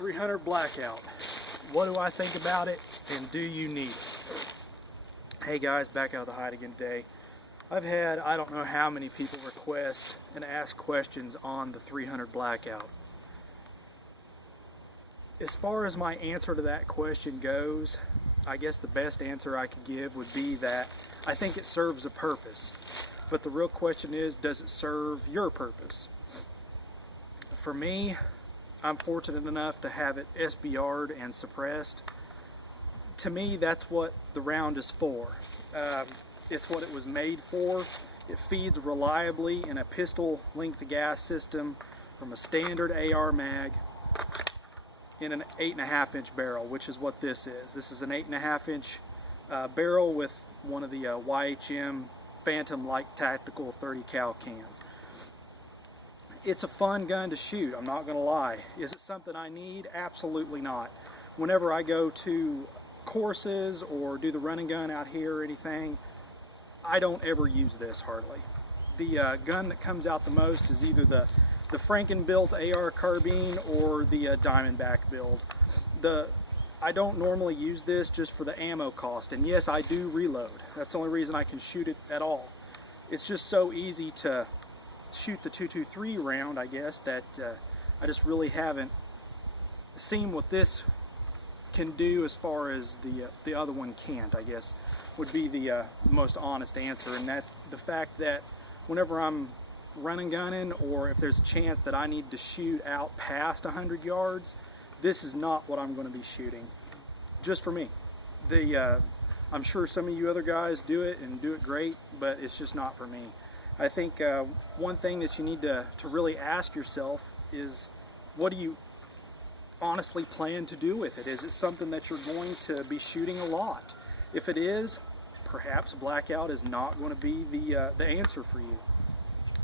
300 blackout. What do I think about it, and do you need it? Hey guys, back out of the hide again today. I've had, I don't know how many people request and ask questions on the 300 blackout. As far as my answer to that question goes, I guess the best answer I could give would be that I think it serves a purpose. But the real question is, does it serve your purpose? For me, I'm fortunate enough to have it SBR'd and suppressed. To me, that's what the round is for. It's what it was made for. It feeds reliably in a pistol length gas system from a standard AR mag in an 8.5 inch barrel, which is what this is. This is an 8.5 inch barrel with one of the YHM Phantom-like tactical 30 cal cans. It's a fun gun to shoot, I'm not gonna lie. Is it something I need? Absolutely not. Whenever I go to courses or do the run and gun out here or anything, I don't ever use this hardly. The gun that comes out the most is either the Franken-built AR carbine or the Diamondback build. I don't normally use this just for the ammo cost, and yes, I do reload. That's the only reason I can shoot it at all. It's just so easy to shoot the 223 round, I guess, that I just really haven't seen what this can do as far as the other one can't, I guess, would be the most honest answer. And that the fact that whenever I'm running gunning, or if there's a chance that I need to shoot out past 100 yards, this is not what I'm going to be shooting, just for me. I'm sure some of you other guys do it and do it great, but it's just not for me. I think one thing that you need to really ask yourself is, what do you honestly plan to do with it? Is it something that you're going to be shooting a lot? If it is, perhaps blackout is not going to be the answer for you.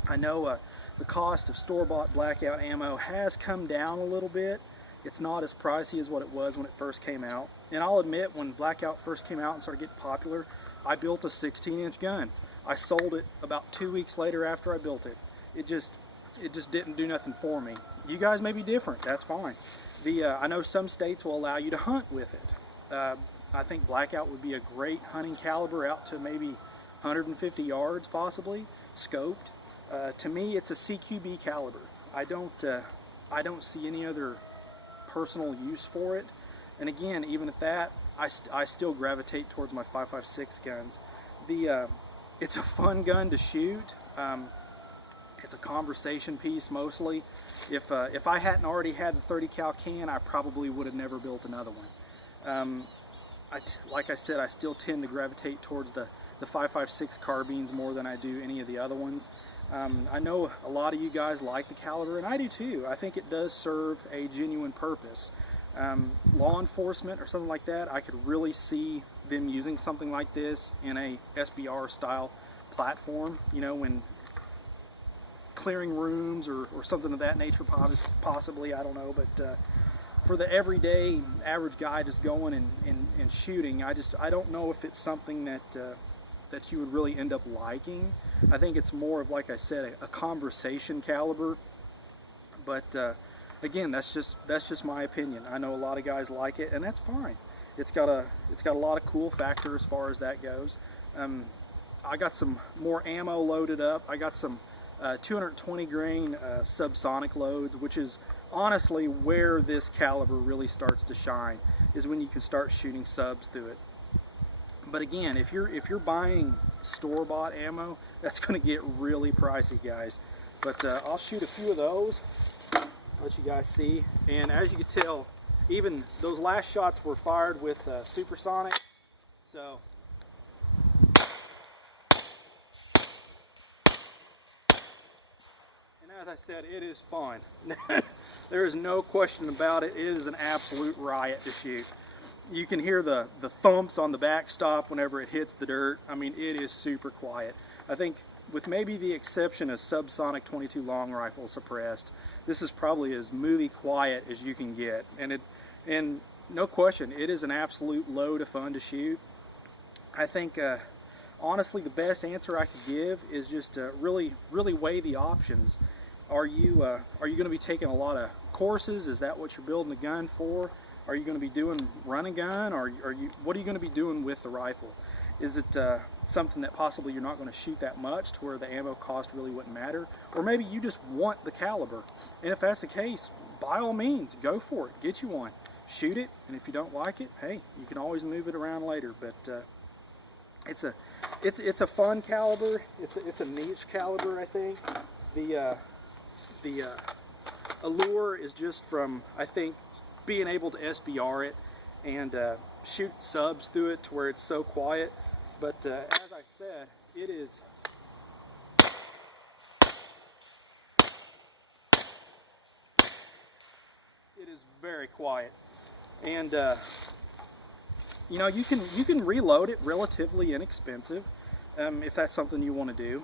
I know the cost of store-bought blackout ammo has come down a little bit. It's not as pricey as what it was when it first came out. And I'll admit, when blackout first came out and started getting popular, I built a 16-inch gun. I sold it about 2 weeks later after I built it. It just didn't do nothing for me. You guys may be different, that's fine. I know some states will allow you to hunt with it. I think blackout would be a great hunting caliber out to maybe 150 yards possibly, scoped. To me, it's a CQB caliber. I don't see any other personal use for it. And again, even at that, I still gravitate towards my 5.56 guns. It's a fun gun to shoot. It's a conversation piece mostly. If I hadn't already had the 30 cal can, I probably would have never built another one. Like I said, I still tend to gravitate towards the 5.56 carbines more than I do any of the other ones. I know a lot of you guys like the caliber, and I do too. I think it does serve a genuine purpose. Law enforcement or something like that, I could really see them using something like this in a SBR style platform, you know, when clearing rooms or something of that nature, possibly, I don't know. But for the everyday average guy just going and shooting, I don't know if it's something that you would really end up liking. I think it's more of, like I said, a conversation caliber. But again, that's just my opinion. I know a lot of guys like it, and that's fine. It's got a lot of cool factor as far as that goes. I got some more ammo loaded up. I got some 220 grain subsonic loads, which is honestly where this caliber really starts to shine, is when you can start shooting subs through it. But again, if you're buying store-bought ammo, that's going to get really pricey, guys. But I'll shoot a few of those, let you guys see. And as you can tell, even those last shots were fired with supersonic. So as I said, it is fun. There is no question about it. It is an absolute riot to shoot. You can hear the thumps on the backstop whenever it hits the dirt. I mean, it is super quiet. I think with maybe the exception of subsonic 22 long rifle suppressed, this is probably as movie quiet as you can get. And no question, it is an absolute load of fun to shoot. I think honestly the best answer I could give is just to really weigh the options. Are you going to be taking a lot of courses? Is that what you're building the gun for? Are you going to be doing run and gun? Or what are you going to be doing with the rifle? Is it something that possibly you're not going to shoot that much to where the ammo cost really wouldn't matter? Or maybe you just want the caliber. And if that's the case, by all means, go for it. Get you one. Shoot it, and if you don't like it, hey, you can always move it around later. But it's a fun caliber. It's a niche caliber, I think. The allure is just from, I think, being able to SBR it and shoot subs through it to where it's so quiet. But as I said, it is very quiet. And you know, you can reload it relatively inexpensive if that's something you want to do.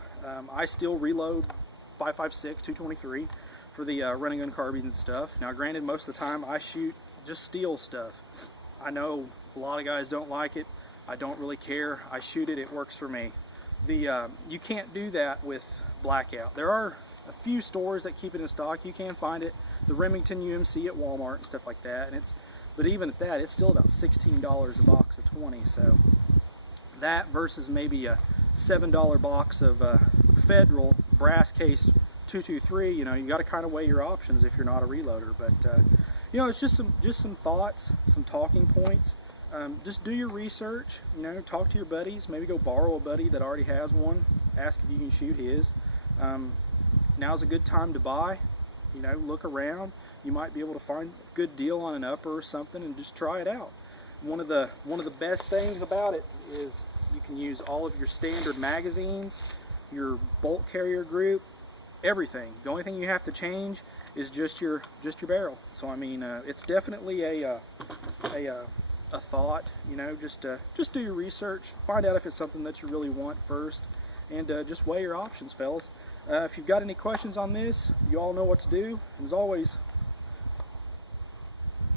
I still reload 5.56, 223 for the running gun carbines and stuff. Now granted, most of the time I shoot just steel stuff. I know a lot of guys don't like it. I don't really care. I shoot it, it works for me. You can't do that with blackout. There are a few stores that keep it in stock. You can find it, the Remington UMC at Walmart and stuff like that. And but even at that, it's still about $16 a box of 20. So that versus maybe a $7 box of Federal brass case 223. You know, you got to kind of weigh your options if you're not a reloader. But you know, it's just some thoughts, some talking points. Just do your research. You know, talk to your buddies. Maybe go borrow a buddy that already has one. Ask if you can shoot his. Now's a good time to buy. You know, look around. You might be able to find a good deal on an upper or something, and just try it out. One of the best things about it is you can use all of your standard magazines, your bolt carrier group, everything. The only thing you have to change is just your barrel. So I mean, it's definitely a thought. You know, just do your research, find out if it's something that you really want first, and just weigh your options, fellas. If you've got any questions on this, you all know what to do. And as always,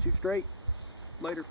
shoot straight. Later.